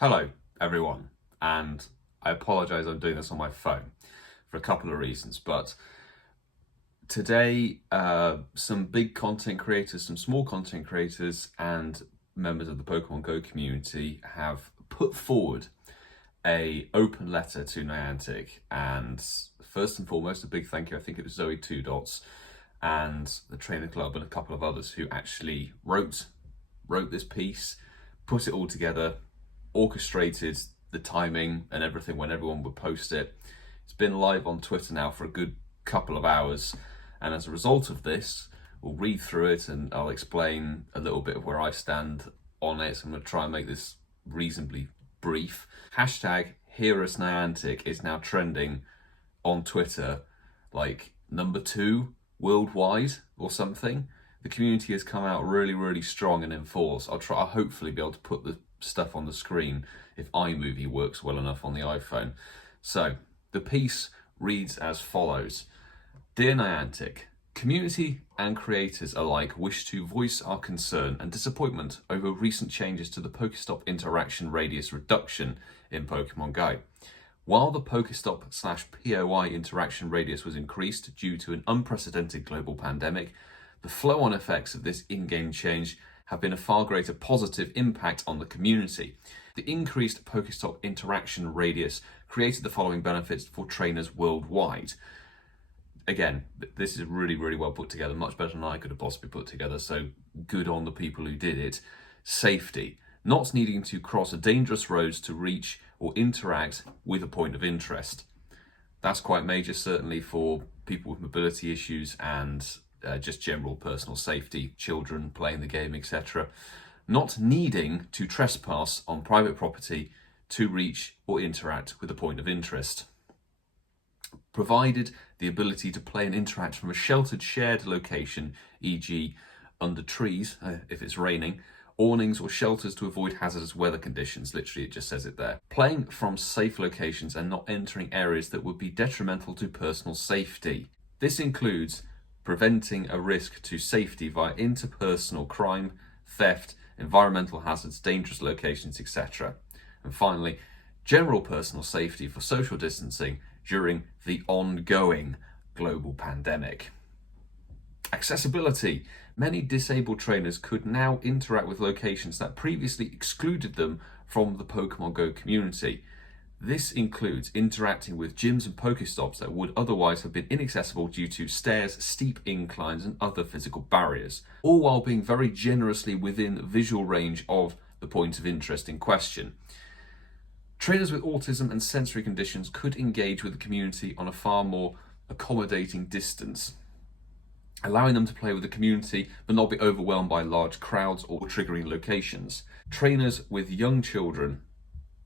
Hello everyone, and I apologise I'm doing this on my phone for a couple of reasons, but today some big content creators, some small content creators and members of the Pokemon GO community have put forward a open letter to Niantic, and first and foremost a big thank you. I think it was Zoe Two Dots and the Trainer Club and a couple of others who actually wrote this piece, put it all together, orchestrated the timing and everything when everyone would post it. It's been live on Twitter now for a good couple of hours, and as a result of this, we'll read through it and I'll explain a little bit of where I stand on it. I'm going to try and make this reasonably brief. Hashtag HermesNinja is now trending on Twitter like #2 worldwide or something. The community has come out really strong and in force. I'll hopefully be able to put the stuff on the screen if iMovie works well enough on the iPhone. So the piece reads as follows. Dear Niantic, community and creators alike wish to voice our concern and disappointment over recent changes to the Pokestop interaction radius reduction in Pokemon Go. While the Pokestop/POI interaction radius was increased due to an unprecedented global pandemic, the flow-on effects of this in-game change have been a far greater positive impact on the community. The increased Pokestop interaction radius created the following benefits for trainers worldwide. Again, this is really well put together, much better than I could have possibly put together, so good on the people who did it. Safety. Not needing to cross dangerous roads to reach or interact with a point of interest. That's quite major, certainly for people with mobility issues and just general personal safety, children playing the game, etc. Not needing to trespass on private property to reach or interact with a point of interest. Provided the ability to play and interact from a sheltered shared location, e.g. under trees if it's raining, awnings or shelters to avoid hazardous weather conditions. Literally, it just says it there. Playing from safe locations and not entering areas that would be detrimental to personal safety. This includes preventing a risk to safety via interpersonal crime, theft, environmental hazards, dangerous locations, etc. And finally, general personal safety for social distancing during the ongoing global pandemic. Accessibility. Many disabled trainers could now interact with locations that previously excluded them from the Pokemon GO community. This includes interacting with gyms and Pokestops that would otherwise have been inaccessible due to stairs, steep inclines and other physical barriers, all while being very generously within visual range of the point of interest in question. Trainers with autism and sensory conditions could engage with the community on a far more accommodating distance, allowing them to play with the community but not be overwhelmed by large crowds or triggering locations. Trainers with young children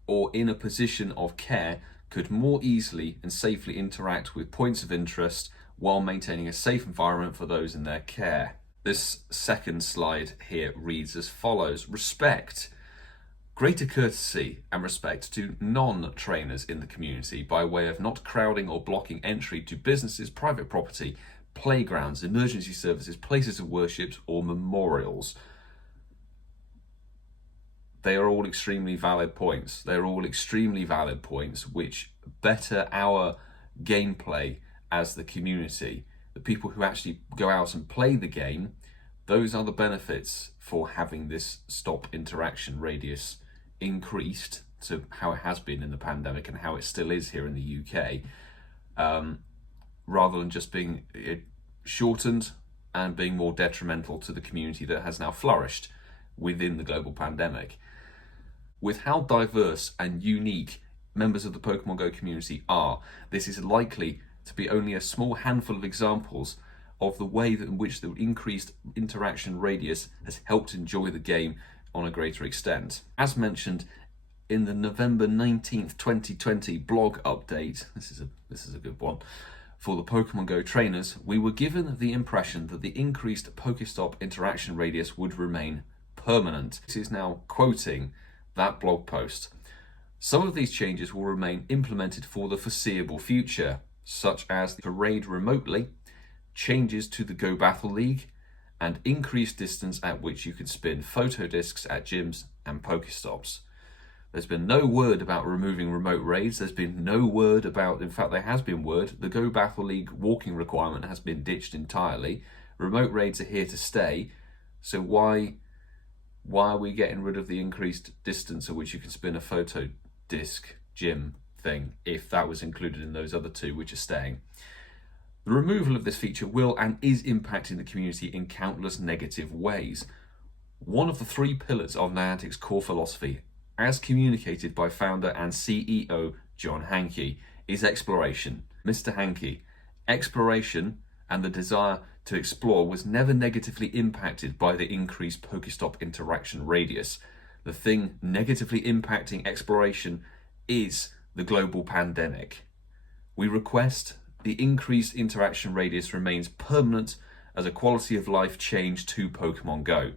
or in a position of care could more easily and safely interact with points of interest while maintaining a safe environment for those in their care. This second slide here reads as follows. Respect. Greater courtesy and respect to non-trainers in the community by way of not crowding or blocking entry to businesses, private property, playgrounds, emergency services, places of worship or memorials. They are all extremely valid points. They're all extremely valid points which better our gameplay as the community. The people who actually go out and play the game, those are the benefits for having this stop interaction radius increased to how it has been in the pandemic and how it still is here in the UK, rather than just being shortened and being more detrimental to the community that has now flourished within the global pandemic. With how diverse and unique members of the Pokemon GO community are, this is likely to be only a small handful of examples of the way in which the increased interaction radius has helped enjoy the game on a greater extent. As mentioned in the November 19th, 2020 blog update, this is a good one, for the Pokemon GO trainers, we were given the impression that the increased Pokestop interaction radius would remain permanent. This is now quoting that blog post. Some of these changes will remain implemented for the foreseeable future, such as the raid remotely, changes to the Go Battle League, and increased distance at which you can spin photo discs at gyms and Pokestops. There's been no word about removing remote raids. There's been no word about, in fact, there has been word, the Go Battle League walking requirement has been ditched entirely. Remote raids are here to stay. So why are we getting rid of the increased distance at which you can spin a photo disc gym thing if that was included in those other two which are staying? The removal of this feature will and is impacting the community in countless negative ways. One of the 3 pillars of Niantic's core philosophy, as communicated by founder and CEO John Hanke, is exploration. Mr. Hanke, exploration and the desire to explore was never negatively impacted by the increased Pokestop interaction radius. The thing negatively impacting exploration is the global pandemic. We request the increased interaction radius remains permanent as a quality of life change to Pokemon Go.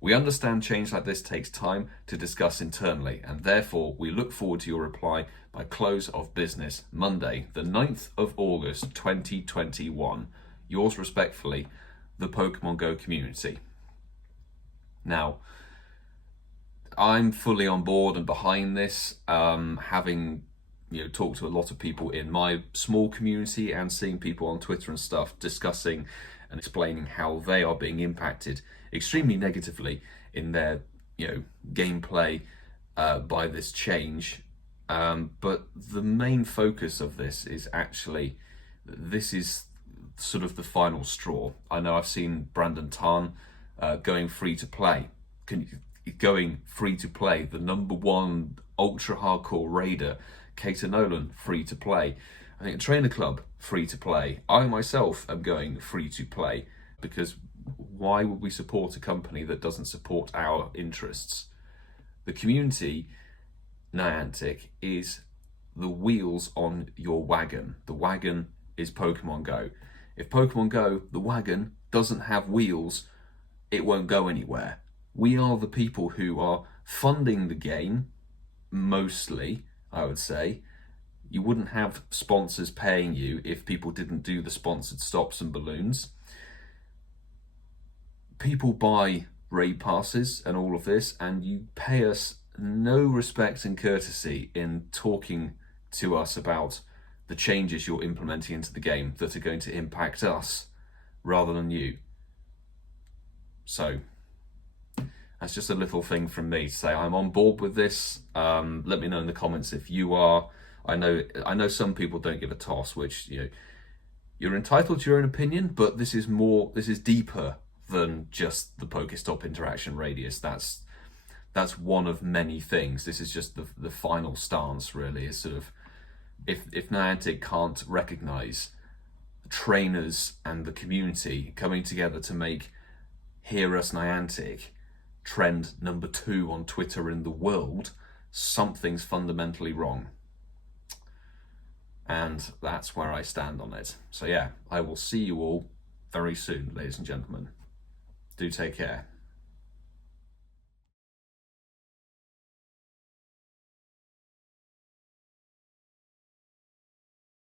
We understand change like this takes time to discuss internally, and therefore we look forward to your reply by close of business Monday, the 9th of August 2021. Yours respectfully, the Pokemon Go community. Now, I'm fully on board and behind this, having talked to a lot of people in my small community and seeing people on Twitter and stuff discussing and explaining how they are being impacted extremely negatively in their gameplay by this change. But the main focus of this is actually, this is sort of the final straw. I know I've seen Brandon Tarn going free to play. Going free to play, the #1 ultra hardcore raider, Cater Nolan, free to play. I think Trainer Club, free to play. I myself am going free to play, because why would we support a company that doesn't support our interests? The community, Niantic, is the wheels on your wagon. The wagon is Pokemon Go. If Pokemon Go, the wagon, doesn't have wheels, it won't go anywhere. We are the people who are funding the game, mostly, I would say. You wouldn't have sponsors paying you if people didn't do the sponsored stops and balloons. People buy raid passes and all of this, and you pay us no respect and courtesy in talking to us about the changes you're implementing into the game that are going to impact us rather than you. So that's just a little thing from me to say I'm on board with this. Let me know in the comments if you are. I know some people don't give a toss, which you're entitled to your own opinion, but this is deeper than just the Pokestop interaction radius. That's one of many things. This is just the final stance, really. Is sort of, if Niantic can't recognize trainers and the community coming together to make Hear Us Niantic trend #2 on Twitter in the world, something's fundamentally wrong. And that's where I stand on it. So yeah, I will see you all very soon, ladies and gentlemen. Do take care.